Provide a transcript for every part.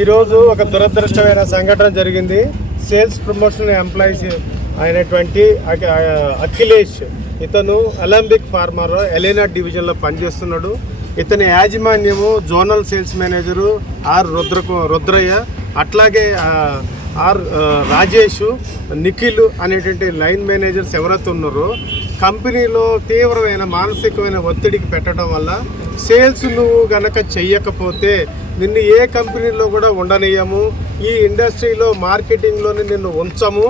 ఈరోజు ఒక దురదృష్టమైన సంఘటన జరిగింది. సేల్స్ ప్రమోషన్ ఎంప్లాయీస్ అయినటువంటి అఖిలేష్, ఇతను అలంబిక్ ఫార్మర్ ఎలీనా డివిజన్లో పనిచేస్తున్నాడు. ఇతని యాజమాన్యము జోనల్ సేల్స్ మేనేజరు రుద్రయ్య, అట్లాగే రాజేష్, నిఖిల్ అనేటువంటి లైన్ మేనేజర్స్ ఎవరైతే ఉన్నారో కంపెనీలో తీవ్రమైన మానసికమైన ఒత్తిడికి పెట్టడం వల్ల సేల్స్ నువ్వు గనక చెయ్యకపోతే నిన్ను ఏ కంపెనీలో కూడా ఉండనియము, ఈ ఇండస్ట్రీలో మార్కెటింగ్లోనే నిన్ను ఉంచము,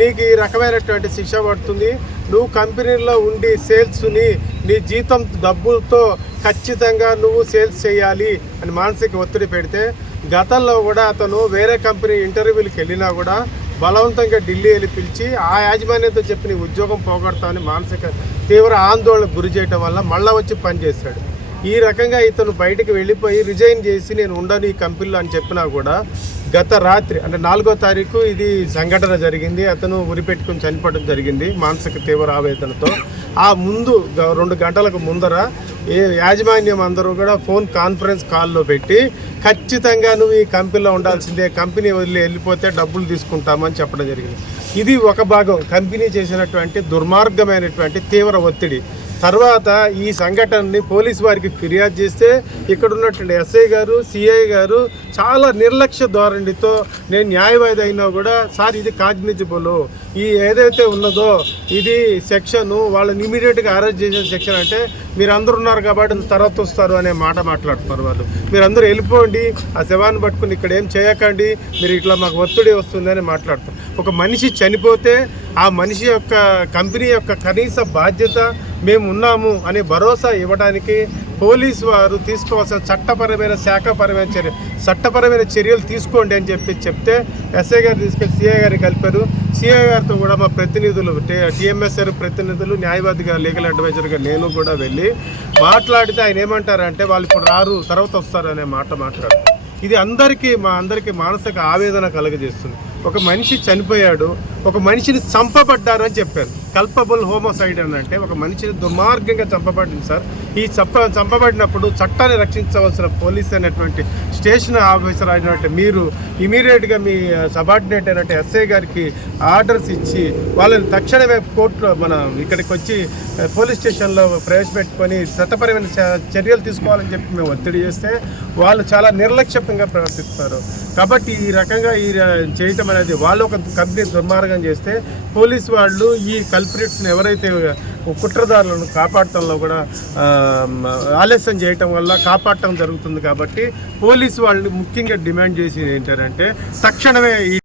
నీకు ఈ రకమైనటువంటి శిక్ష పడుతుంది. నువ్వు కంపెనీలో ఉండి సేల్స్ని నీ జీతం డబ్బులతో ఖచ్చితంగా నువ్వు సేల్స్ చేయాలి అని మానసిక ఒత్తిడి పెడితే, గతంలో కూడా అతను వేరే కంపెనీ ఇంటర్వ్యూలకు వెళ్ళినా కూడా బలవంతంగా ఢిల్లీ వెళ్ళి పిలిచి ఆ యాజమాన్యంతో చెప్పి నీ ఉద్యోగం పోగొడతామని మానసిక తీవ్ర ఆందోళనకు గురి చేయడం వల్ల మళ్ళీ వచ్చి పనిచేశాడు. ఈ రకంగా ఇతను బయటకు వెళ్ళిపోయి రిజైన్ చేసి నేను ఉండను ఈ కంపెనీలో అని చెప్పినా కూడా గత రాత్రి అంటే 4వ తారీఖు ఇది సంఘటన జరిగింది. అతను ఉరిపెట్టుకుని చనిపోవడం జరిగింది మానసిక తీవ్ర ఆవేదనతో. ఆ ముందు 2 గంటలకు ముందర యాజమాన్యం అందరూ కూడా ఫోన్ కాన్ఫరెన్స్ కాల్లో పెట్టి ఖచ్చితంగా నువ్వు ఈ కంపెనీలో ఉండాల్సిందే, కంపెనీ వదిలి వెళ్ళిపోతే డబ్బులు తీసుకుంటామని చెప్పడం జరిగింది. ఇది ఒక భాగం కంపెనీ చేసినటువంటి దుర్మార్గమైనటువంటి తీవ్ర ఒత్తిడి. తర్వాత ఈ సంఘటనని పోలీసు వారికి ఫిర్యాదు చేస్తే ఇక్కడ ఉన్నటువంటి ఎస్ఐ గారు, సిఐ గారు చాలా నిర్లక్ష్య ధోరణితో నేను న్యాయవాది అయినా కూడా సార్ ఇది కాగ్నిజిబుల్, ఈ ఏదైతే ఉన్నదో ఇది సెక్షను వాళ్ళని ఇమీడియట్గా అరెస్ట్ చేసే సెక్షన్ అంటే మీరు అందరూ ఉన్నారు కాబట్టి తర్వాత వస్తారు అనే మాట మాట్లాడుతున్నారు వాళ్ళు. మీరందరూ వెళ్ళిపోండి, ఆ శవాన్ని పట్టుకుని ఇక్కడ ఏం చేయకండి, మీరు ఇట్లా మాకు ఒత్తిడి వస్తుందని మాట్లాడుతారు. ఒక మనిషి చనిపోతే ఆ మనిషి యొక్క కంపెనీ యొక్క కనీస బాధ్యత మేము ఉన్నాము అనే భరోసా ఇవ్వడానికి పోలీసు వారు తీసుకోవాల్సిన చట్టపరమైన చర్యలు తీసుకోండి అని చెప్తే ఎస్ఐ గారు తీసుకెళ్ళి సిఐ గారిని కలిపారు. సిఐ గారితో కూడా మా ప్రతినిధులు టీఎంఎస్ఆర్ ప్రతినిధులు, న్యాయవాదిగా లీగల్ అడ్వైజర్గా నేను కూడా వెళ్ళి మాట్లాడితే ఆయన ఏమంటారంటే వాళ్ళు ఇప్పుడు రారు తర్వాత వస్తారు అనే మాట మాట్లాడారు. ఇది మా అందరికీ మానసిక ఆవేదన కలుగజేస్తుంది. ఒక మనిషి చనిపోయాడు, ఒక మనిషిని చంపబడ్డారు అని చెప్పారు. కల్పబుల్ హోమోసైడ్ అని అంటే ఒక మనిషిని దుర్మార్గంగా చంపబడింది సార్. ఈ చంపబడినప్పుడు చట్టాన్ని రక్షించవలసిన పోలీస్ అనేటువంటి స్టేషన్ ఆఫీసర్ అయినట్టు మీరు ఇమీడియట్గా మీ సబార్డినేట్ అయినట్టు ఎస్ఐ గారికి ఆర్డర్స్ ఇచ్చి వాళ్ళని తక్షణమే కోర్టులో ఇక్కడికి వచ్చి పోలీస్ స్టేషన్లో ప్రవేశపెట్టుకొని చట్టపరమైన చర్యలు తీసుకోవాలని చెప్పి మేము ఒత్తిడి చేస్తే వాళ్ళు చాలా నిర్లక్ష్యంగా ప్రవర్తిస్తారు. కాబట్టి ఈ రకంగా చేయటం అనేది వాళ్ళు ఒక కంపెనీ దుర్మార్గం చేస్తే పోలీసు వాళ్ళు ఈ కల్ప్రిట్స్ని ఎవరైతే కుట్రదారులను కాపాడటంలో కూడా ఆలస్యం చేయటం వల్ల కాపాడటం జరుగుతుంది. కాబట్టి పోలీసు వాళ్ళని ముఖ్యంగా డిమాండ్ చేసి ఏంటంటే తక్షణమే